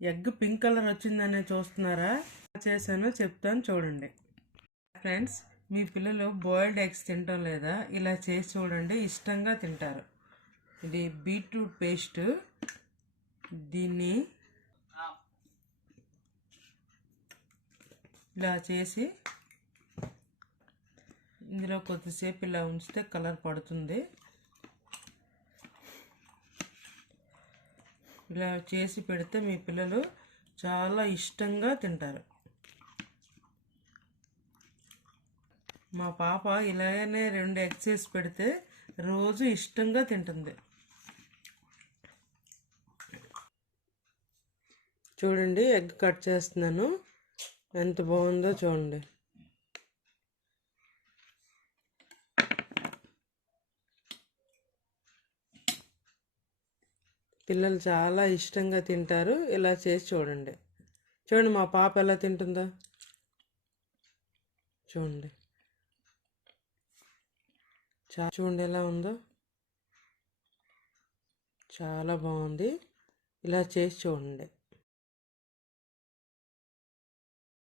Egg pink colour వచ్చిందనే చూస్తున్నారా? చేశాను, చెప్తాను చూడండి. ఫ్రెండ్స్, మీ పిల్లలు బాయిల్డ్ ఎగ్స్ తినటం లేదా? ఇలా చేసి చూడండి, ఇష్టంగా తింటారు. ఇది బీట్రూట్ పేస్ట్. దీన్ని ఇలా చేసి ఇందులో కొద్దిసేపు ఇలా ఉంచితే కలర్ పడుతుంది. ఇలా చేసి పెడితే మీ పిల్లలు చాలా ఇష్టంగా తింటారు. మా పాప ఇలాగనే 2 ఎగ్స్ వేసి పెడితే రోజు ఇష్టంగా తింటుంది. చూడండి, ఎగ్ కట్ చేస్తున్నాను. ఎంత బాగుందో చూడండి. పిల్లలు చాలా ఇష్టంగా తింటారు. ఇలా చేసి చూడండి. చూడండి మా పాప ఎలా తింటుందో చూడండి. చూడండి ఎలా ఉందో, చాలా బాగుంది. ఇలా చేసి చూడండి.